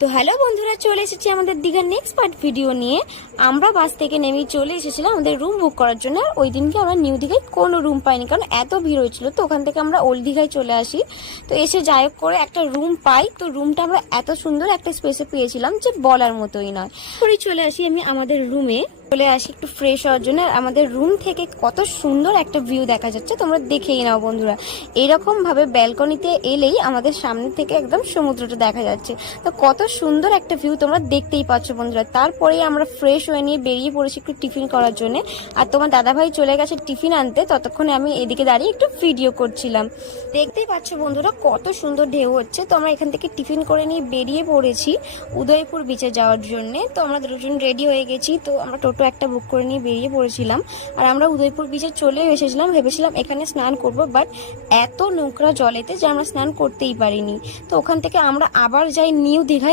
তো হ্যালো বন্ধুরা, চলে এসেছি আমাদের দীঘার নেক্সট পার্ট ভিডিও নিয়ে। আমরা বাস থেকে নেমে চলে এসেছিলাম আমাদের রুম বুক করার জন্য। আর ওই দিনকে আমরা নিউ দীঘায় কোনো রুম পাইনি, কারণ এত ভিড় হয়েছিল। তো ওখান থেকে আমরা ওল্ড দীঘায় চলে আসি। তো এসে যাই হোক করে একটা রুম পাই। তো রুমটা আমরা এত সুন্দর একটা স্পেসে পেয়েছিলাম যে বলার মতোই নয়। পরে চলে আসি আমি আমাদের রুমে, চলে আসি একটু ফ্রেশ হওয়ার জন্য। আর আমাদের রুম থেকে কত সুন্দর একটা ভিউ দেখা যাচ্ছে, তোমরা দেখেই নাও বন্ধুরা। এরকম ভাবে ব্যালকনিতে এলেই আমাদের সামনে থেকে একদম সমুদ্রটা দেখা যাচ্ছে। তো কত সুন্দর একটা ভিউ তোমরা দেখতেই পাচ্ছ বন্ধুরা। তারপরেই আমরা ফ্রেশ হয়ে নিয়ে বেরিয়ে পড়েছি একটু টিফিন করার জন্য। আর তোমার দাদাভাই চলে গেছে টিফিন আনতে, ততক্ষণে আমি এদিকে দাঁড়িয়ে একটু ভিডিও করছিলাম। দেখতেই পাচ্ছ বন্ধুরা কত সুন্দর ঢেউ হচ্ছে। তো আমরা এখান থেকে টিফিন করে নিয়ে বেরিয়ে পড়েছি উদয়পুর বিচে যাওয়ার জন্য। তো আমরা দুজন রেডি হয়ে গেছি। তো আমরা টোটো একটা বুক করে নিয়ে বেরিয়ে পড়েছিলাম। আর আমরা উদয়পুর বিচে চলেও এসেছিলাম, ভেবেছিলাম এখানে স্নান করব, বাট এত নোংরা জলেতে যে আমরা স্নান করতেই পারিনি। তো ওখান থেকে আমরা আবার যাই নিউ দীঘায়।